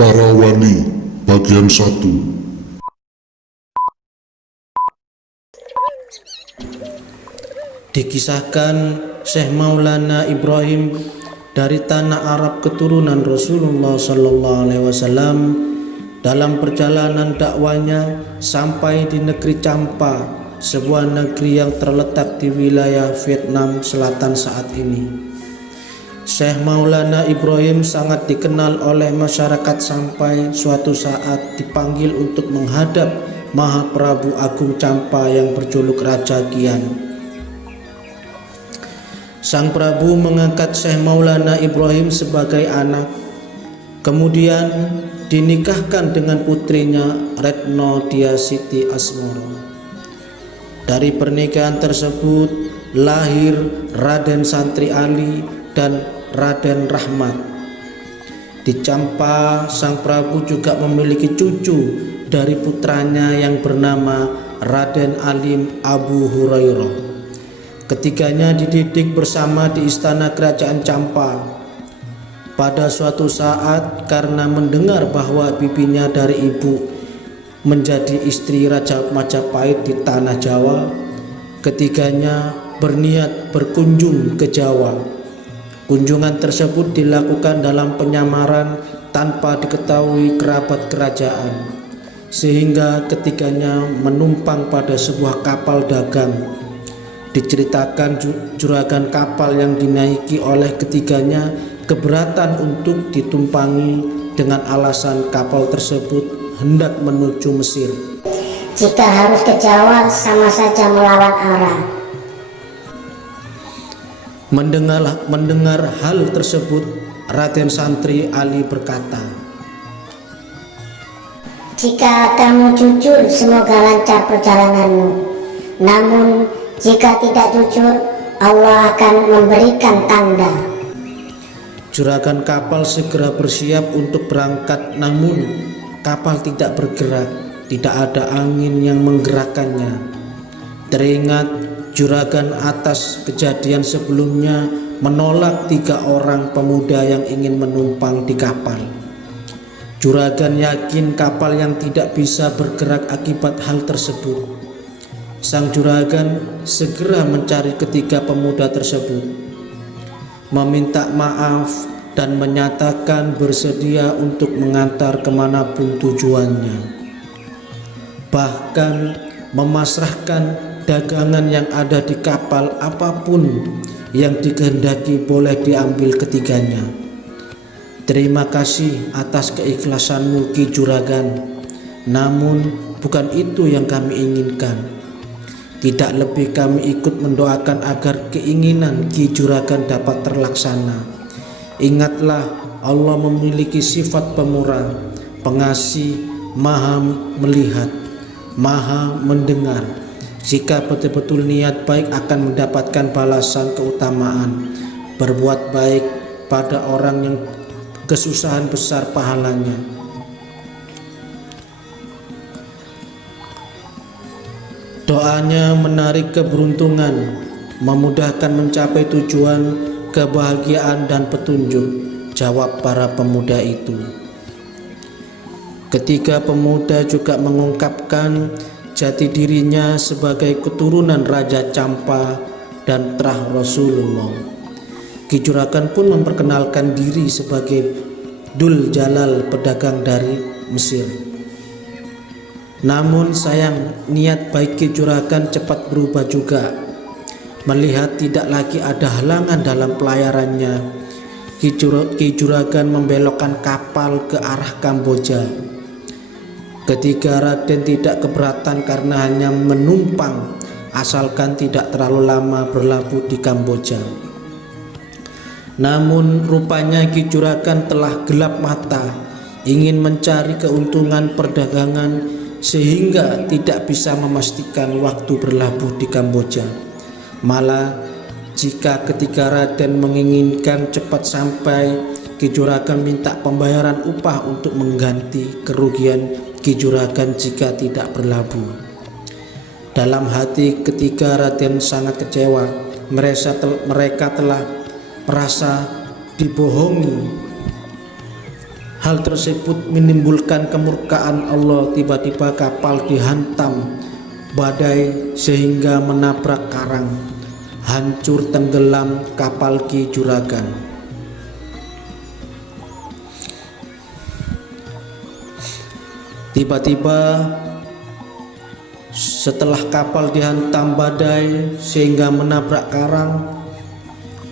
para wali bagian 1. Dikisahkan Syekh Maulana Ibrahim dari tanah Arab keturunan Rasulullah SAW dalam perjalanan dakwanya sampai di negeri Champa, sebuah negeri yang terletak di wilayah Vietnam Selatan saat ini. Syekh Maulana Ibrahim sangat dikenal oleh masyarakat sampai suatu saat dipanggil untuk menghadap Mahaprabu Agung Champa yang berjuluk Raja Kian. Sang Prabu mengangkat Syekh Maulana Ibrahim sebagai anak, kemudian dinikahkan dengan putrinya Retno Dia Siti Asmoro. Dari pernikahan tersebut lahir Raden Santri Ali dan Raden Rahmat. Di Champa, Sang Prabu juga memiliki cucu dari putranya yang bernama Raden Alim Abu Hurairah. Ketiganya dididik bersama di istana kerajaan Champa. Pada suatu saat, karena mendengar bahwa bibinya dari ibu menjadi istri Raja Majapahit di tanah Jawa, ketiganya berniat berkunjung ke Jawa. Kunjungan tersebut dilakukan dalam penyamaran tanpa diketahui kerabat kerajaan, sehingga ketiganya menumpang pada sebuah kapal dagang. Diceritakan juragan kapal yang dinaiki oleh ketiganya keberatan untuk ditumpangi dengan alasan kapal tersebut hendak menuju Mesir. Jika harus ke Jawa, sama saja melawan arah. Mendengar hal tersebut, Raden Santri Ali berkata, "Jika kamu jujur, semoga lancar perjalananmu. Namun jika tidak jujur, Allah akan memberikan tanda." Juragan kapal segera bersiap untuk berangkat, namun kapal tidak bergerak, tidak ada angin yang menggerakkannya. Teringat juragan atas kejadian sebelumnya menolak 3 orang pemuda yang ingin menumpang di kapal. Juragan yakin kapal yang tidak bisa bergerak akibat hal tersebut. Sang juragan segera mencari ketiga pemuda tersebut, meminta maaf dan menyatakan bersedia untuk mengantar kemanapun tujuannya, bahkan memasrahkan dagangan yang ada di kapal, apapun yang dikehendaki boleh diambil ketiganya. "Terima kasih atas keikhlasanmu, Ki Juragan, namun bukan itu yang kami inginkan. Tidak lebih kami ikut mendoakan agar keinginan Ki Juragan dapat terlaksana. Ingatlah, Allah memiliki sifat pemurah, pengasih, maha melihat, maha mendengar. Jika betul-betul niat baik akan mendapatkan balasan keutamaan. Berbuat baik pada orang yang kesusahan besar pahalanya." Doanya menarik keberuntungan, memudahkan mencapai tujuan, kebahagiaan dan petunjuk, jawab para pemuda itu. Ketiga pemuda juga mengungkapkan jati dirinya sebagai keturunan Raja Champa dan terah Rasulullah. Ki Juragan pun memperkenalkan diri sebagai Dul Jalal, pedagang dari Mesir. Namun sayang, niat baik Ki Juragan cepat berubah juga. Melihat tidak lagi ada halangan dalam pelayarannya, Ki Juragan membelokkan kapal ke arah Kamboja. Ketiga Raden tidak keberatan karena hanya menumpang, asalkan tidak terlalu lama berlabuh di Kamboja. Namun rupanya Ki Juragan telah gelap mata, ingin mencari keuntungan perdagangan, sehingga tidak bisa memastikan waktu berlabuh di Kamboja. Malah jika ketiga Raden menginginkan cepat sampai, Ki Juragan minta pembayaran upah untuk mengganti kerugian Ki Juragan jika tidak berlabuh. Dalam hati ketiga Raden sangat kecewa. Mereka telah merasa dibohongi Hal tersebut menimbulkan kemurkaan Allah. Tiba-tiba kapal dihantam badai sehingga menabrak karang, hancur tenggelam kapal Ki Juragan. Tiba-tiba setelah kapal dihantam badai sehingga menabrak karang,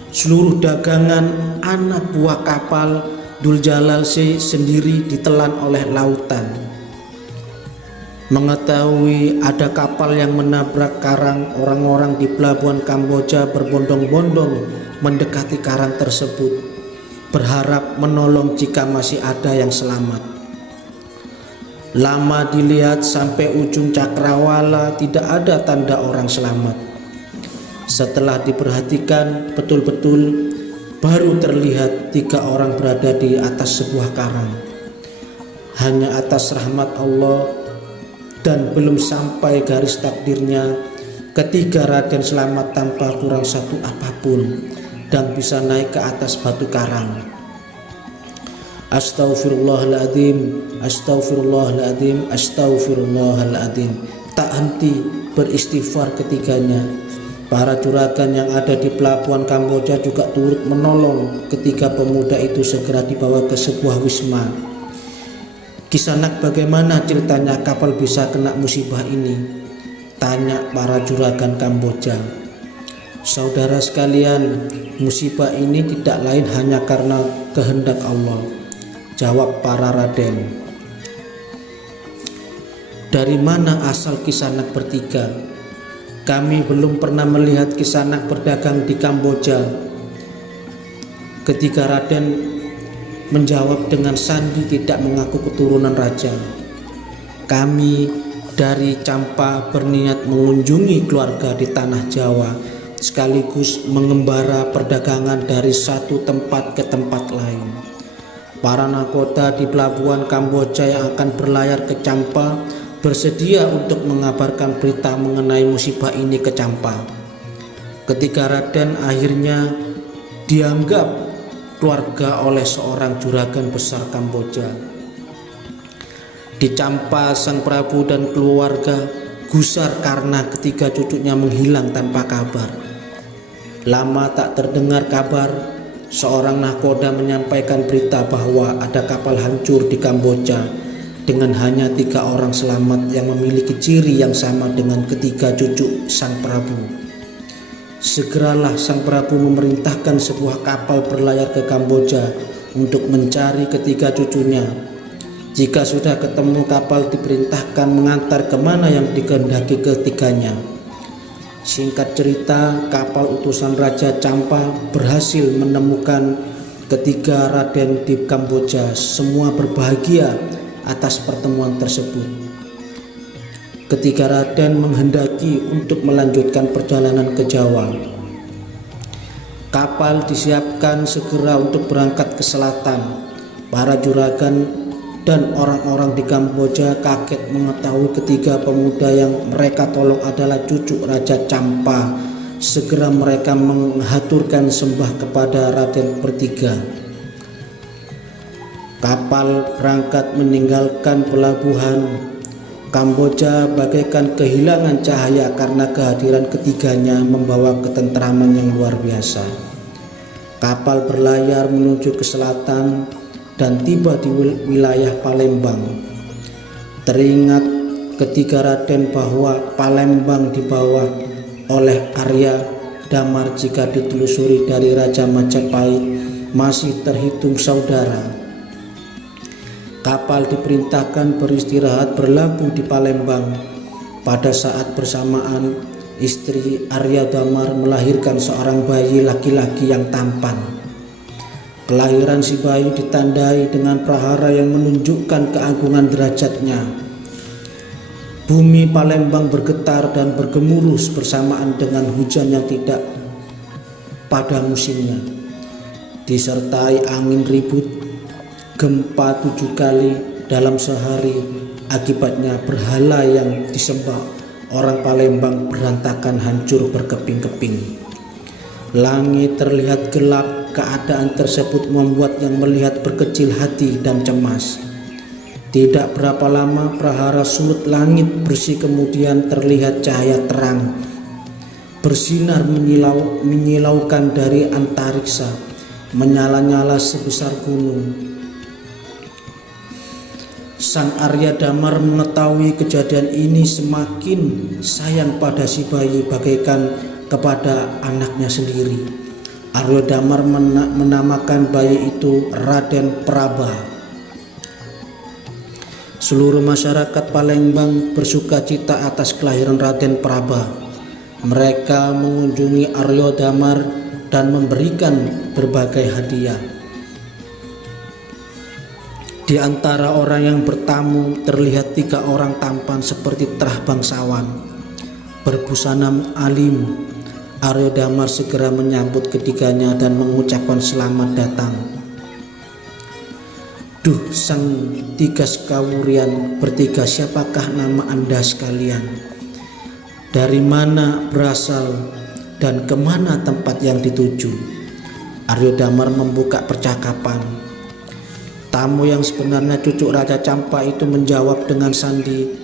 seluruh dagangan anak buah kapal Dul Jalal sendiri ditelan oleh lautan. Mengetahui ada kapal yang menabrak karang, orang-orang di pelabuhan Kamboja berbondong-bondong mendekati karang tersebut, berharap menolong jika masih ada yang selamat. Lama dilihat sampai ujung cakrawala tidak ada tanda orang selamat. Setelah diperhatikan betul-betul, baru terlihat 3 orang berada di atas sebuah karang. Hanya atas rahmat Allah dan belum sampai garis takdirnya, ketiga Raden selamat tanpa kurang satu apapun dan bisa naik ke atas batu karang. Astaghfirullahaladzim, astaghfirullahaladzim, astaghfirullahaladzim. Tak henti beristighfar ketiganya. Para juragan yang ada di pelabuhan Kamboja juga turut menolong ketika pemuda itu segera dibawa ke sebuah wisma. Kisanak, bagaimana ceritanya kapal bisa kena musibah ini? Tanya para juragan Kamboja. Saudara sekalian, musibah ini tidak lain hanya karena kehendak Allah, jawab para raden. Dari mana asal Kisanak bertiga? Kami belum pernah melihat Kisanak berdagang di Kamboja. Ketiga raden menjawab dengan sandi tidak mengaku keturunan raja. Kami dari Campa berniat mengunjungi keluarga di tanah Jawa, sekaligus mengembara perdagangan dari satu tempat ke tempat lain. Para nahkoda di pelabuhan Kamboja yang akan berlayar ke Campa bersedia untuk mengabarkan berita mengenai musibah ini ke Campa. Ketiga raden akhirnya dianggap keluarga oleh seorang juragan besar Kamboja. Di Campa, Sang Prabu dan keluarga gusar karena ketiga cucunya menghilang tanpa kabar. Lama tak terdengar kabar, seorang nahkoda menyampaikan berita bahwa ada kapal hancur di Kamboja dengan hanya 3 orang selamat yang memiliki ciri yang sama dengan ketiga cucu Sang Prabu. Segeralah Sang Prabu memerintahkan sebuah kapal berlayar ke Kamboja untuk mencari ketiga cucunya. Jika sudah ketemu, kapal diperintahkan mengantar kemana yang dikehendaki ketiganya. Singkat cerita, kapal utusan Raja Campa berhasil menemukan ketiga raden di Kamboja. Semua berbahagia atas pertemuan tersebut. Ketiga raden menghendaki untuk melanjutkan perjalanan ke Jawa. Kapal disiapkan segera untuk berangkat ke selatan. Para juragan dan orang-orang di Kamboja kaget mengetahui ketiga pemuda yang mereka tolong adalah cucu Raja Campa. Segera mereka menghaturkan sembah kepada raden bertiga. Kapal berangkat meninggalkan pelabuhan. Kamboja bagaikan kehilangan cahaya karena kehadiran ketiganya membawa ketentraman yang luar biasa. Kapal berlayar menuju ke selatan dan tiba di wilayah Palembang. Teringat ketiga raden bahwa Palembang dibawa oleh Arya Damar jika ditelusuri dari Raja Majapahit masih terhitung saudara. Kapal diperintahkan beristirahat berlabuh di Palembang. Pada saat bersamaan, istri Arya Damar melahirkan seorang bayi laki-laki yang tampan. Kelahiran si bayi ditandai dengan prahara yang menunjukkan keagungan derajatnya. Bumi Palembang bergetar dan bergemuruh bersamaan dengan hujan yang tidak pada musimnya, disertai angin ribut, gempa 7 kali dalam sehari. Akibatnya berhala yang disembah orang Palembang berantakan hancur berkeping-keping. Langit terlihat gelap keadaan tersebut membuat yang melihat berkecil hati dan cemas. Tidak berapa lama prahara sulut langit bersih kemudian terlihat cahaya terang bersinar menyilaukan dari antariksa, menyala-nyala sebesar gunung. Sang Arya Damar mengetahui kejadian ini semakin sayang pada si bayi bagaikan kepada anaknya sendiri. Arya Damar menamakan bayi itu Raden Praba. Seluruh masyarakat Palembang bersukacita atas kelahiran Raden Praba. Mereka mengunjungi Arya Damar dan memberikan berbagai hadiah. Di antara orang yang bertamu terlihat 3 orang tampan seperti terah bangsawan berbusana alim. Arya Damar segera menyambut ketiganya dan mengucapkan selamat datang. Duh sang Tigas Kawurian bertiga, siapakah nama Anda sekalian? Dari mana berasal dan kemana tempat yang dituju? Arya Damar membuka percakapan. Tamu yang sebenarnya cucu Raja Campa itu menjawab dengan sandi,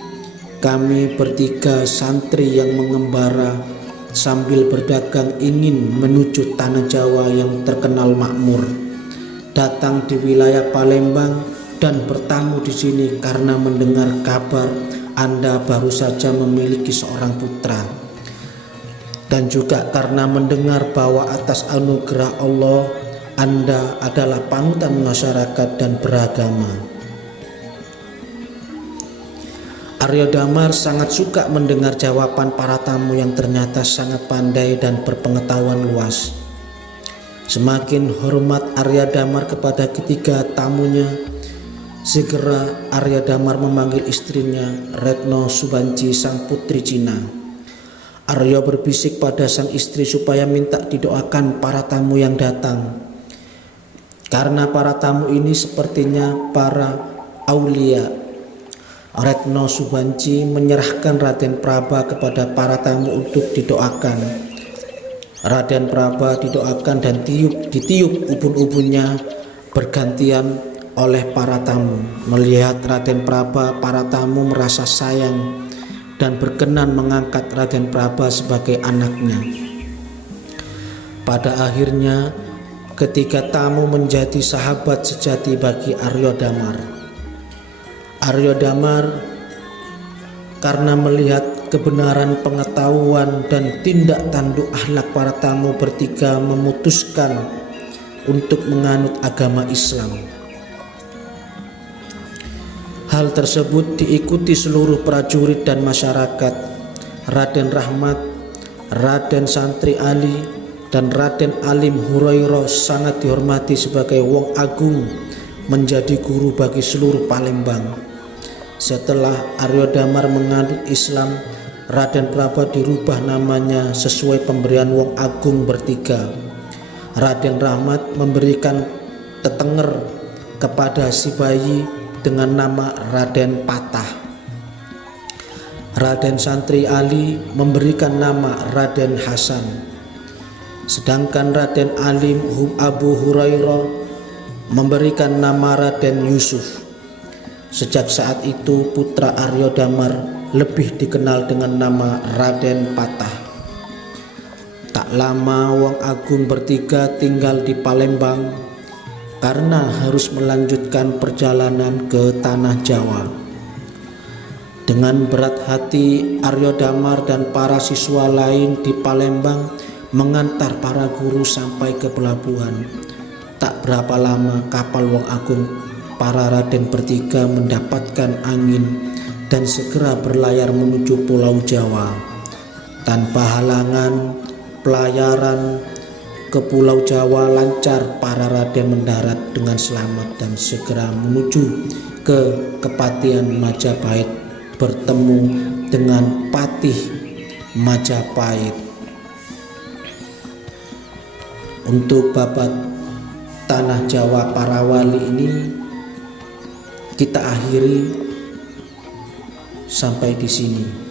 kami bertiga santri yang mengembara sambil berdagang ingin menuju tanah Jawa yang terkenal makmur. Datang di wilayah Palembang dan bertamu di sini karena mendengar kabar Anda baru saja memiliki seorang putra, dan juga karena mendengar bahwa atas anugerah Allah Anda adalah panutan masyarakat dan beragama. Arya Damar sangat suka mendengar jawaban para tamu yang ternyata sangat pandai dan berpengetahuan luas. Semakin hormat Arya Damar kepada ketiga tamunya, segera Arya Damar memanggil istrinya Retno Subanci sang putri Cina. Arya berbisik pada sang istri supaya minta didoakan para tamu yang datang, karena para tamu ini sepertinya para aulia. Retno Subanci menyerahkan Raden Praba kepada para tamu untuk didoakan. Raden Praba didoakan dan ditiup ubun-ubunnya bergantian oleh para tamu. Melihat Raden Praba, para tamu merasa sayang dan berkenan mengangkat Raden Praba sebagai anaknya. Pada akhirnya ketiga tamu menjadi sahabat sejati bagi Arya Damar. Arya Damar karena melihat kebenaran pengetahuan dan tindak tanduk akhlak para tamu bertiga memutuskan untuk menganut agama Islam. Hal tersebut diikuti seluruh prajurit dan masyarakat. Raden Rahmat, Raden Santri Ali, dan Raden Alim Hurairah sangat dihormati sebagai wong agung, menjadi guru bagi seluruh Palembang. Setelah Arya Damar menganut Islam, Raden Praba dirubah namanya sesuai pemberian wong agung bertiga. Raden Rahmat memberikan tetenger kepada si bayi dengan nama Raden Patah. Raden Santri Ali memberikan nama Raden Hasan. Sedangkan Raden Alim Abu Hurairah memberikan nama Raden Yusuf. Sejak saat itu putra Arya Damar lebih dikenal dengan nama Raden Patah. Tak lama wong agung bertiga tinggal di Palembang karena harus melanjutkan perjalanan ke tanah Jawa. Dengan berat hati Arya Damar dan para siswa lain di Palembang mengantar para guru sampai ke pelabuhan. Tak berapa lama kapal wong agung para raden bertiga mendapatkan angin dan segera berlayar menuju Pulau Jawa. Tanpa halangan pelayaran ke Pulau Jawa lancar, para raden mendarat dengan selamat dan segera menuju ke Kepatihan Majapahit bertemu dengan Patih Majapahit. Untuk babat tanah Jawa para wali ini kita akhiri sampai di sini.